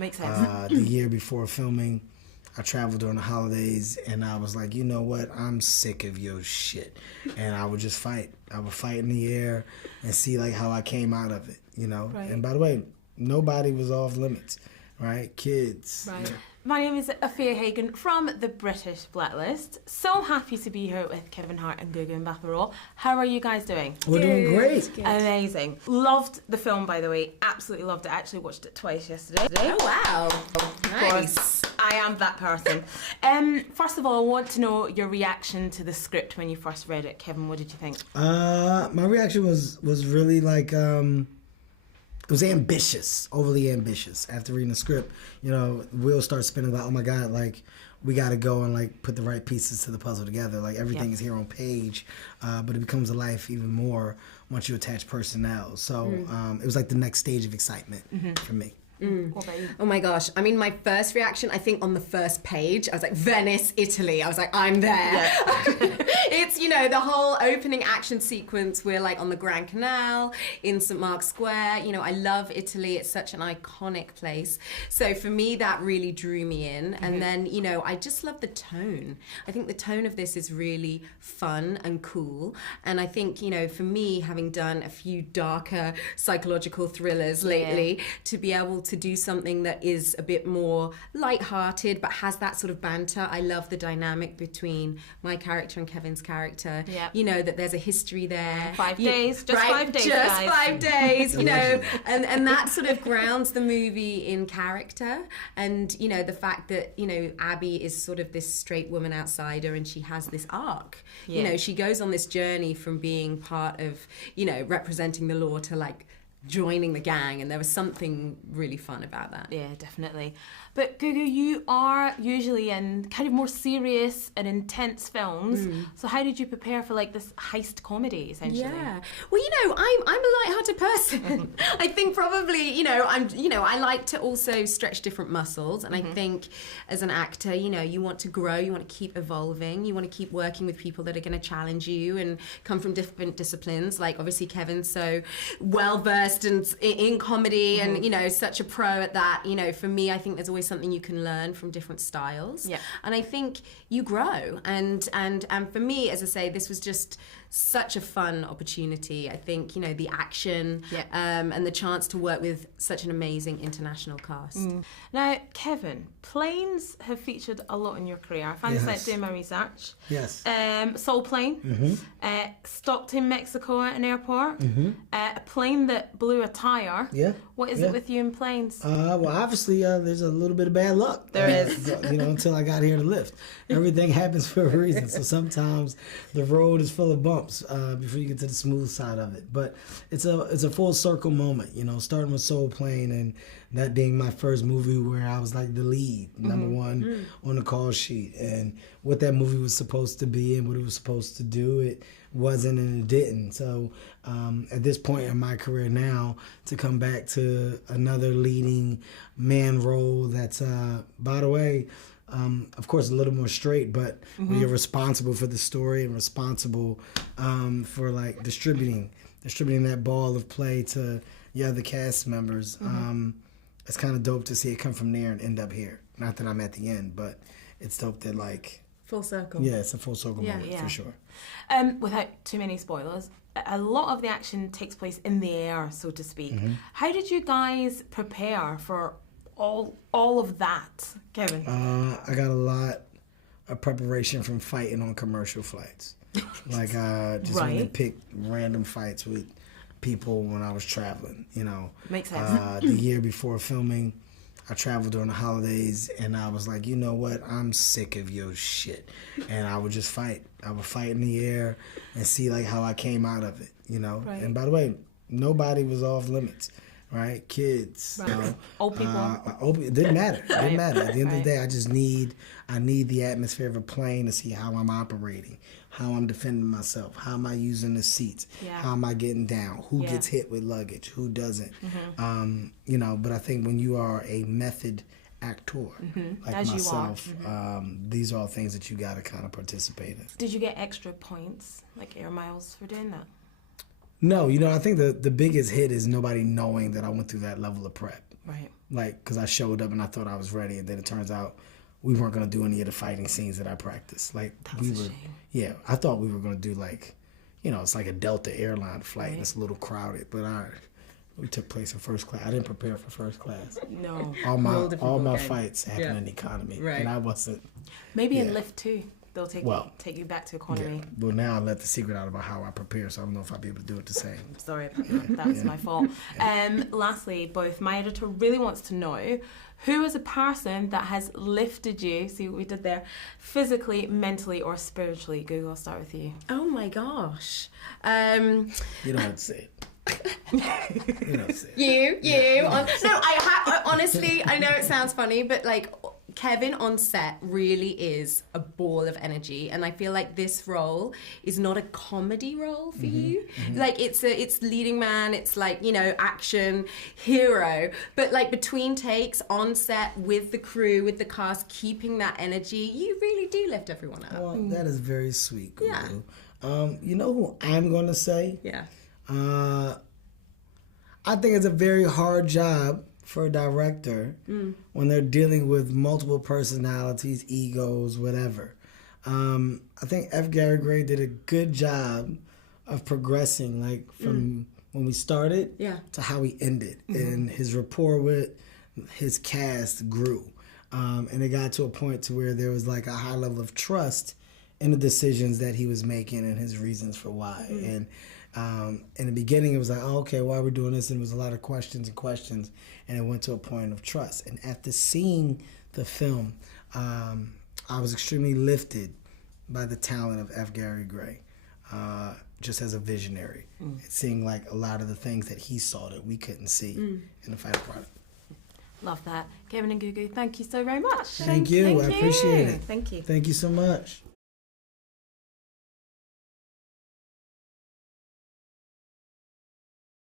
Makes sense. The year before filming, I traveled during the holidays, and I was like, you know what? I'm sick of your shit. And I would just fight. I would fight in the air and see like how I came out of it, you know? Right. And by the way, nobody was off limits, right? Kids. Right. You know. My name is Afua Hagan from the British Blacklist. So happy to be here with Kevin Hart and Gugu Mbatha-Raw. How are you guys doing? We're doing great. Good. Amazing. Loved the film, by the way. Absolutely loved it. I actually watched it twice yesterday. Oh, wow. Nice. I am that person. First of all, I want to know your reaction to the script when you first read it. Kevin, what did you think? My reaction was really like, it was ambitious, overly ambitious. After reading the script, you know, wheels start spinning like, oh my God, like, we got to go and like put the right pieces to the puzzle together. Like everything is here on page, but it becomes a life even more once you attach personnel. So it was like the next stage of excitement for me. Oh my gosh. I mean, my first reaction, I think on the first page, I was like, Venice, Italy. I was like, I'm there. Yeah. It's, you know, the whole opening action sequence. We're like on the Grand Canal in St. Mark's Square. You know, I love Italy. It's such an iconic place. So for me, that really drew me in. And then, you know, I just love the tone. I think the tone of this is really fun and cool. And I think, you know, for me, having done a few darker psychological thrillers lately, to be able to do something that is a bit more light-hearted but has that sort of banter. I love the dynamic between my character and Kevin's character. You know, that there's a history there. 5 days, just right? 5 days, just guys. 5 days, you know, and that sort of grounds the movie in character. And, you know, the fact that, you know, Abby is sort of this straight woman outsider and she has this arc. You know, she goes on this journey from being part of, you know, representing the law to like joining the gang, and there was something really fun about that. Yeah, definitely. But Gugu, you are usually in kind of more serious and intense films. So how did you prepare for like this heist comedy, essentially? Yeah. Well, you know, I'm a light-hearted person. I think probably, you know, I like to also stretch different muscles, and I think as an actor, you know, you want to grow, you want to keep evolving, you want to keep working with people that are going to challenge you and come from different disciplines. Like obviously Kevin's so well versed and in comedy, and you know, such a pro at that. You know, for me, I think there's always something you can learn from different styles. And I think you grow. And for me, as I say, this was just such a fun opportunity. I think, you know, the action and the chance to work with such an amazing international cast. Now, Kevin, planes have featured a lot in your career. I found this out doing my research. Soul plane, stopped in Mexico at an airport, a plane that blew a tire. What is it with you in planes? Well, obviously, there's a little bit of bad luck. There is. You know, until I got here to lift. Everything happens for a reason. So sometimes the road is full of bumps before you get to the smooth side of it. But it's a full circle moment, you know, starting with Soul Plane and that being my first movie where I was like the lead, number one on the call sheet. And what that movie was supposed to be and what it was supposed to do, it wasn't and it didn't. So at this point in my career now, to come back to another leading man role that's, by the way, of course, a little more straight, but when you're responsible for the story and responsible for like distributing that ball of play to your other cast members, it's kind of dope to see it come from there and end up here. Not that I'm at the end, but it's dope that like full circle. Yeah, it's a full circle moment for sure. Without too many spoilers, a lot of the action takes place in the air, so to speak. How did you guys prepare for all of that, Kevin? I got a lot of preparation from fighting on commercial flights. Like just when they pick random fights with people when I was traveling, you know. Makes sense. The year before filming, I traveled during the holidays, and I was like, you know what? I'm sick of your shit. And I would just fight. I would fight in the air and see like how I came out of it, you know. And by the way, nobody was off limits. Right, kids, you know, old people. It didn't matter. It didn't matter. At the end of the day, I need the atmosphere of a plane to see how I'm operating, how I'm defending myself, how am I using the seats, how am I getting down, who gets hit with luggage, who doesn't. You know, but I think when you are a method actor like as myself, these are all things that you got to kind of participate in. Did you get extra points, like air miles, for doing that? No, you know, I think the biggest hit is nobody knowing that I went through that level of prep. Right. like, because I showed up and I thought I was ready, and then it turns out we weren't going to do any of the fighting scenes that I practiced. Like, That's a shame. Yeah, I thought we were going to do, like, you know, it's like a Delta airline flight, and it's a little crowded, but we took place in first class. I didn't prepare for first class. No. All my fights happen in economy, and I wasn't. Maybe in Lift 2, they'll take you back to economy. Yeah. Well, now I let the secret out about how I prepare, so I don't know if I'll be able to do it the same. Sorry about that. That's my fault. Lastly, both my editor really wants to know, who is a person that has lifted you, see what we did there, physically, mentally, or spiritually? Google, I'll start with you. Oh my gosh. You don't have to say it. You don't say it. You. I honestly, I know it sounds funny, but like, Kevin on set really is a ball of energy, and I feel like this role is not a comedy role for you. Like, it's leading man, it's like, you know, action hero, but like between takes on set with the crew, with the cast, keeping that energy, you really do lift everyone up. Well, that is very sweet, Gugu. Yeah. You know who I'm gonna say? Yeah. I think it's a very hard job for a director when they're dealing with multiple personalities, egos, whatever. I think F. Gary Gray did a good job of progressing, like, from when we started to how we ended. And his rapport with his cast grew. And it got to a point to where there was like a high level of trust in the decisions that he was making and his reasons for why. And in the beginning, it was like, oh, okay, why are we doing this? And there was a lot of questions, and it went to a point of trust. And after seeing the film, I was extremely lifted by the talent of F. Gary Gray, just as a visionary, seeing like a lot of the things that he saw that we couldn't see in the final product. Love that. Kevin and Gugu, thank you so very much. Thank you. I appreciate it. Thank you. Thank you so much.